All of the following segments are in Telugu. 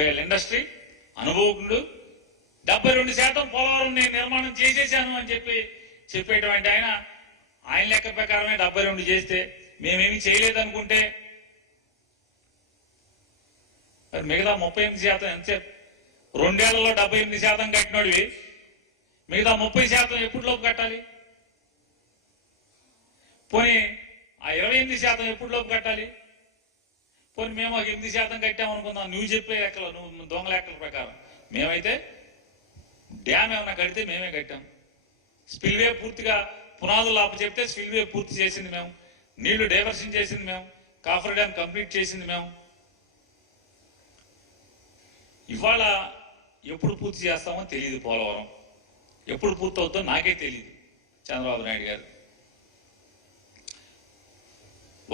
50 ఏళ్ళ ఇండస్ట్రీ, అనుభవజ్ఞుడు. 72% పోలవరం నేను నిర్మాణం చేసేసాను అని చెప్పేటువంటి ఆయన లెక్క ప్రకారమే 72 చేస్తే మేమేమి చేయలేదనుకుంటే మరి మిగతా 38% ఎంతసేపు? 2 ఏళ్లలో 78% కట్టినోడివి, మిగతా 30% ఎప్పుడులోపు కట్టాలి? పోనీ ఆ 28% ఎప్పుడులోపు కట్టాలి? పోనీ మేము ఒక 8% కట్టామనుకుందాం, నువ్వు చెప్పే లెక్కలు, నువ్వు దొంగ లెక్కల ప్రకారం. మేమైతే డ్యామ్ ఏమైనా కడితే మేమే కట్టాం. స్పిల్వే పూర్తిగా పునాదులు చెప్తే స్పిల్వే పూర్తి చేసింది మేము, నీళ్లు డైవర్షన్ చేసింది మేము, కాఫర్ డ్యామ్ కంప్లీట్ చేసింది మేము. ఇవాళ ఎప్పుడు పూర్తి చేస్తామో తెలియదు. పోలవరం ఎప్పుడు పూర్తి అవుతుందో నాకే తెలియదు. చంద్రబాబు నాయుడు గారు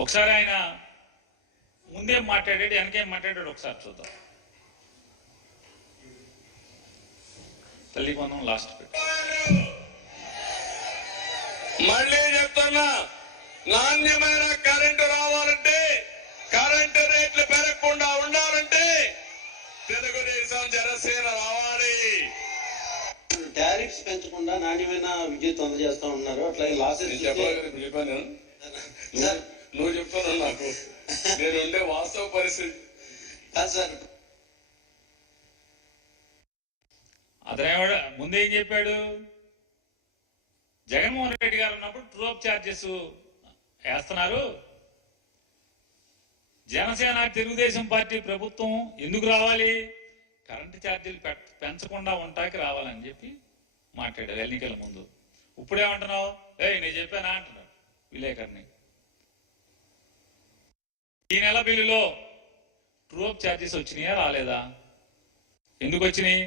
ఒకసారి ఆయన ముందేం మాట్లాడాడు, వెనకేం మాట్లాడాడు ఒకసారి చూద్దాం. తల్లికి వందనం లాస్ట్ పెట్టు. మళ్ళీ చెప్తున్నా, నాణ్యమైన కరెంటు రావాలంటే, కరెంటు రేట్లు పెరగకుండా ఉండాలంటే తెలుగుదేశం జనసేన రావాలి. టారిఫ్స్ పెంచకుండా నాణ్యమైన విద్యుత్ అందజేస్తా ఉన్నారు. అట్లాగే లాసెస్ చెప్పాను, నువ్వు చెప్తున్నావు నాకు, నేను ఉండే వాస్తవ పరిస్థితి సార్. అతను ముందేం చెప్పాడు? జగన్మోహన్ రెడ్డి గారు ఉన్నప్పుడు ట్రూ అప్ ఛార్జెస్ వేస్తున్నారు, జనసేన తెలుగుదేశం పార్టీ ప్రభుత్వం ఎందుకు రావాలి, కరెంటు ఛార్జీలు పెంచకుండా ఉంటాకి రావాలని చెప్పి మాట్లాడారు ఎన్నికల ముందు. ఇప్పుడేమంటున్నావు? నేను చెప్పానా అంటున్నాడు విలేకరుని. ఈ నెల బిల్లులో ట్రూ అప్ ఛార్జెస్ వచ్చినాయా రాలేదా? ఎందుకు వచ్చినాయి?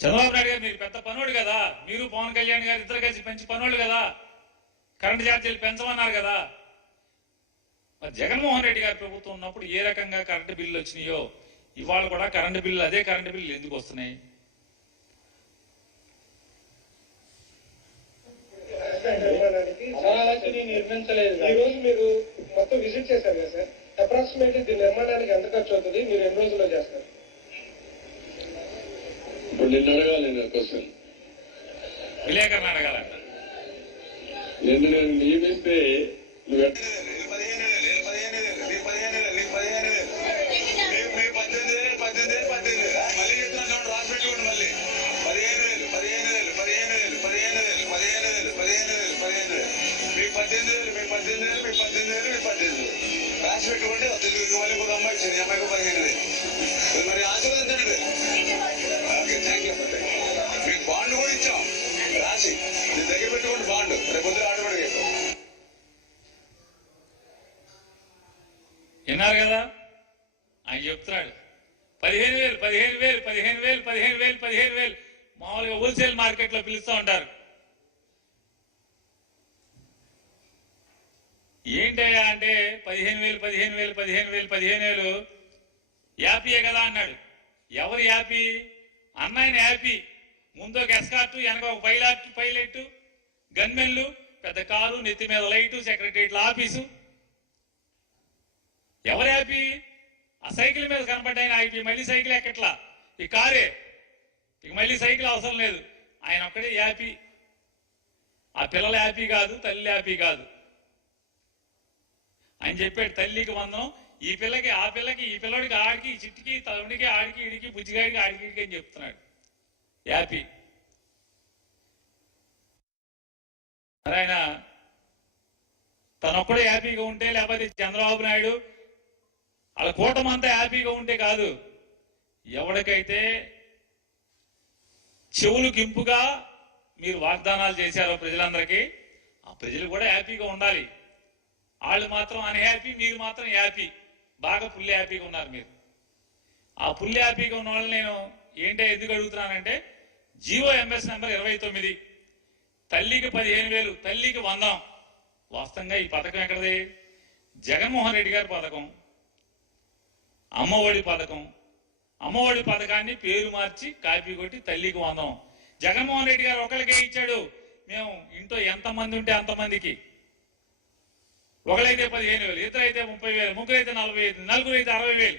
చంద్రబాబు నాయుడు గారు మీరు పెద్ద పనోడు కదా, మీరు పవన్ కళ్యాణ్ గారు ఇద్దరు కలిసి పెంచి పనోళ్ళు కదా, కరెంటు ఛార్జీలు పెంచమన్నారు కదా. మరి జగన్మోహన్ రెడ్డి గారి ప్రభుత్వం ఉన్నప్పుడు ఏ రకంగా కరెంటు బిల్లు వచ్చినాయో ఇవాళ కూడా కరెంటు బిల్లు, అదే కరెంటు బిల్లు ఎందుకు వస్తున్నాయి? నిర్మించలేదు. ఈ రోజు మీరు మొత్తం విజిట్ చేశారు కదా సార్, అప్రాక్సిమేట్లీ దీని నిర్మాణానికి ఎంత ఖర్చు అవుతుంది, మీరు ఎన్ని రోజుల్లో చేస్తారు? ఇప్పుడు నిన్ను అడగాలి క్వశ్చన్, విలేకరుని అడగాలంట. నిన్ను నేను నియమిస్తే నువ్వు రాసి పెట్టుకుంటే తెలుగు మళ్ళీ ఒక అమ్మాయి ఇచ్చింది, అమ్మాయికి 15,000. మరి ఆశీర్వదించండి. Thank you. మీకు బాండ్ కూడా ఇచ్చాం రాసి, మీ దగ్గర పెట్టుకోండి బాండ్, రేపు పొద్దున ఆడబడి. విన్నారు కదా ఆయన చెప్తున్నాడు 15,000 మామూలుగా హోల్సేల్ మార్కెట్ లో పిలుస్తూ ఉంటారు. ఏంటయ్యా అంటే 15,000 యాపీయే కదా అన్నాడు. ఎవరు యాపీ? అన్నాయన యాపీ. ముందు ఒక ఎస్కార్టు, వెనక ఒక పైలట్, గన్మెన్లు, పెద్ద కారు, నెత్తి మీద లైటు, సెక్రటరియట్ల ఆఫీసు. ఎవరు యాపీ? ఆ సైకిల్ మీద కనపడ్డాయన యాపీ. మళ్ళీ సైకిల్ ఎక్కట్లా, ఈ కారే, ఇక మళ్ళీ సైకిల్ అవసరం లేదు, ఆయన ఒక్కడే యాపీ. ఆ పిల్లల యాపీ కాదు, తల్లి యాపీ కాదు. ఆయన చెప్పాడు తల్లికి వందనం, ఈ పిల్లకి ఆ పిల్లకి, ఈ పిల్లడికి ఆడికి, ఈ చిట్టికి, తమ్ముడికి, ఆడికి, ఇడికి, బుజ్జిగాడికి, ఆడికి, ఇడికి అని చెప్తున్నాడు యాపీ. మరి ఆయన తనొక్కడే హ్యాపీగా ఉంటే, లేకపోతే చంద్రబాబు నాయుడు వాళ్ళ కూటమంతా హ్యాపీగా ఉంటే కాదు, ఎవరికైతే చెవులు గింపుగా మీరు వాగ్దానాలు చేశారో ప్రజలందరికీ, ఆ ప్రజలు కూడా హ్యాపీగా ఉండాలి. వాళ్ళు మాత్రం అన్హ్యాపీ, మీరు మాత్రం హ్యాపీ, బాగా ఫుల్ హ్యాపీగా ఉన్నారు మీరు. ఆ ఫుల్ హ్యాపీగా ఉన్న వాళ్ళని నేను ఏంటో ఎందుకు అడుగుతున్నానంటే, GOMS నెంబర్ 29, తల్లికి 15,000, తల్లికి 100. వాస్తవంగా ఈ పథకం ఎక్కడది? జగన్మోహన్ రెడ్డి గారి పథకం, అమ్మఒడి పథకం. అమ్మఒడి పథకాన్ని పేరు మార్చి కాపీ కొట్టి తల్లికి 100. జగన్మోహన్ రెడ్డి గారు ఒకరికే ఇచ్చాడు. మేము ఇంట్లో ఎంతమంది ఉంటే అంతమందికి, ఒకరైతే 15,000, ఇద్దరైతే 30,000, ముగ్గురైతే 40,000, నలుగురైతే 60,000.